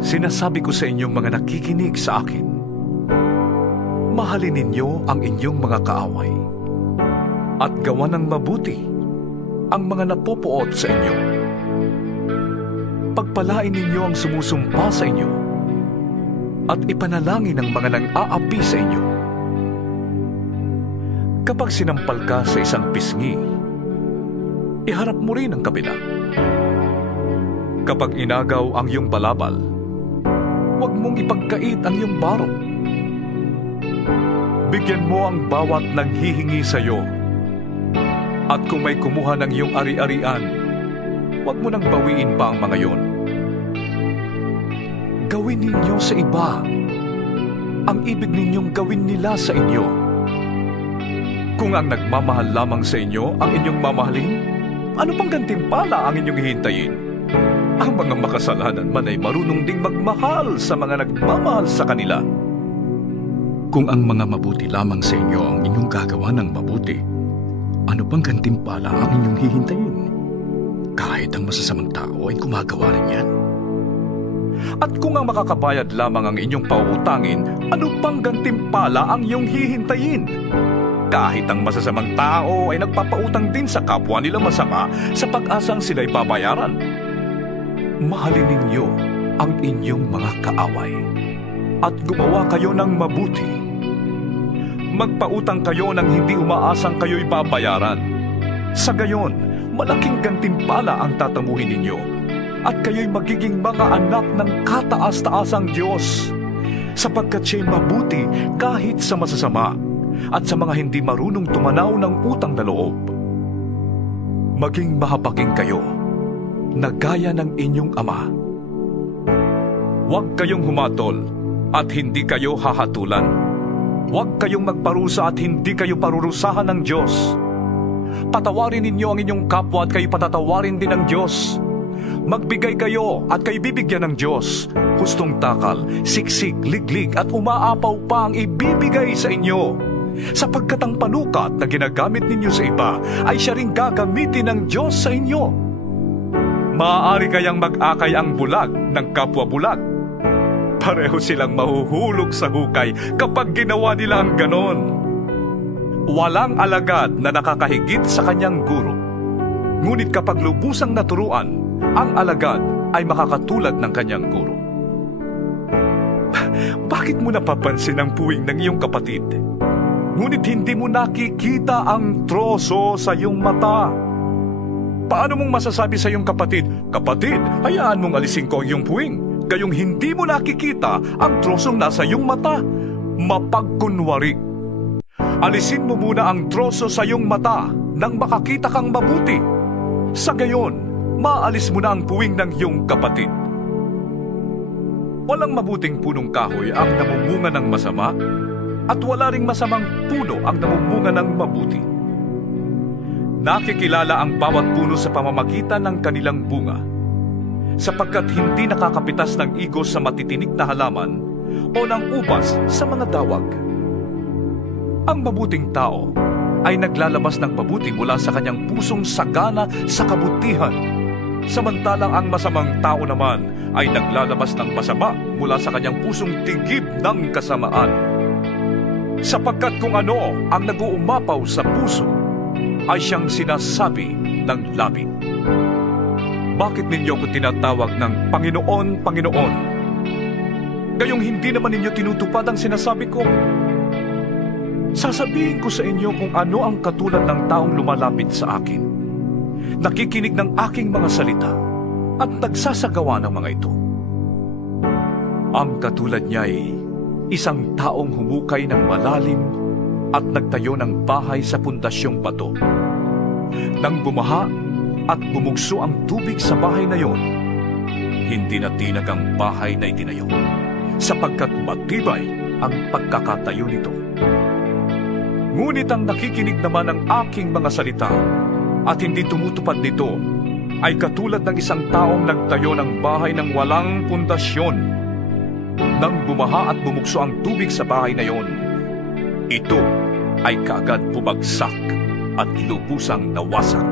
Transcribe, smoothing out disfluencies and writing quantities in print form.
Sinasabi ko sa inyong mga nakikinig sa akin, mahalin ninyo ang inyong mga kaaway at gawan ng mabuti ang mga napupuot sa inyo. Pagpalain ninyo ang sumusumpa sa inyo at ipanalangin ang mga nang-aapi sa inyo. Kapag sinampal ka sa isang pisngi, iharap mo rin ang kabila. Kapag inagaw ang iyong balabal, huwag mong ipagkait ang iyong barong. Bigyan mo ang bawat nanghihingi sa iyo. At kung may kumuha ng iyong ari-arian, huwag mo nang bawiin pa ang mga iyon. Gawin ninyo sa iba ang ibig ninyong gawin nila sa inyo. Kung ang nagmamahal lamang sa inyo ang inyong mamahalin, ano pang gantimpala ang inyong hihintayin? Ang mga makasalanan man ay marunong ding magmahal sa mga nagmamahal sa kanila. Kung ang mga mabuti lamang sa inyo ang inyong gagawa ng mabuti, ano pang gantimpala ang inyong hihintayin? Kahit ang masasamang tao ay gumagawa rin yan. At kung ang makakabayad lamang ang inyong pauutangin, ano pang gantimpala ang iyong hihintayin? Kahit ang masasamang tao ay nagpapautang din sa kapwa nila masama sa pag-asang sila'y babayaran. Mahalin ninyo ang inyong mga kaaway at gumawa kayo ng mabuti. Magpautang kayo nang hindi umaasang kayo'y babayaran. Sa gayon, malaking gantimpala ang tatamuhin ninyo at kayo'y magiging mga anak ng kataas-taasang Diyos, sapagkat siya'y mabuti kahit sa masasama at sa mga hindi marunong tumanaw ng utang na loob. Maging mahabagin kayo na gaya ng inyong ama. Huwag kayong humatol at hindi kayo hahatulan. Huwag kayong magparusa at hindi kayo parurusahan ng Diyos. Patawarin ninyo ang inyong kapwa at kayo patatawarin din ng Diyos. Magbigay kayo at kayo bibigyan ng Diyos. Hustong takal, siksik, liglig at umaapaw pa ang ibibigay sa inyo. Sapagkat ang panukat na ginagamit ninyo sa iba ay siya ring gagamitin ng Diyos sa inyo. Maaari kayang mag-akay ang bulag ng kapwa bulag. Pareho silang mahuhulog sa hukay kapag ginawa nila ang ganon. Walang alagad na nakakahigit sa kanyang guro. Ngunit kapag lubusang naturuan, ang alagad ay makakatulad ng kanyang guro. Bakit mo napapansin ang puwing ng iyong kapatid? Ngunit hindi mo nakikita ang troso sa iyong mata. Paano mong masasabi sa iyong kapatid, "Kapatid, hayaan mong alisin ko ang iyong puwing," gayong hindi mo nakikita ang trosong nasa iyong mata? Mapagkunwari. Alisin mo muna ang troso sa iyong mata nang makakita kang mabuti. Sa gayon, maalis mo na ang puwing ng iyong kapatid. Walang mabuting punong kahoy ang namumunga ng masama, at wala ring masamang puno ang namumunga ng mabuti. Nakikilala ang bawat puno sa pamamagitan ng kanilang bunga, sapagkat hindi nakakapitas ng igos sa matitinik na halaman o ng ubas sa mga dawag. Ang mabuting tao ay naglalabas ng mabuti mula sa kanyang pusong sagana sa kabutihan, samantalang ang masamang tao naman ay naglalabas ng masama mula sa kanyang pusong tigib ng kasamaan. Sapagkat kung ano ang nag-uumapaw sa puso ay siyang sinasabi ng labi. Bakit ninyo ko tinatawag ng Panginoon, Panginoon? Gayong hindi naman ninyo tinutupad ang sinasabi ko. Sasabihin ko sa inyo kung ano ang katulad ng taong lumalapit sa akin, nakikinig ng aking mga salita, at nagsasagawa ng mga ito. Ang katulad niya ay isang taong humukay ng malalim at nagtayo ng bahay sa pundasyong bato. Nang bumaha at bumugso ang tubig sa bahay na yon, hindi na tinag ang bahay na itinayo, sapagkat matibay ang pagkakatayo nito. Ngunit ang nakikinig naman ng aking mga salita at hindi tumutupad nito ay katulad ng isang taong nagtayo ng bahay ng walang pundasyon. Nang bumaha at bumugso ang tubig sa bahay na yon, ito ay kaagad bumagsak at lubusang nawasak.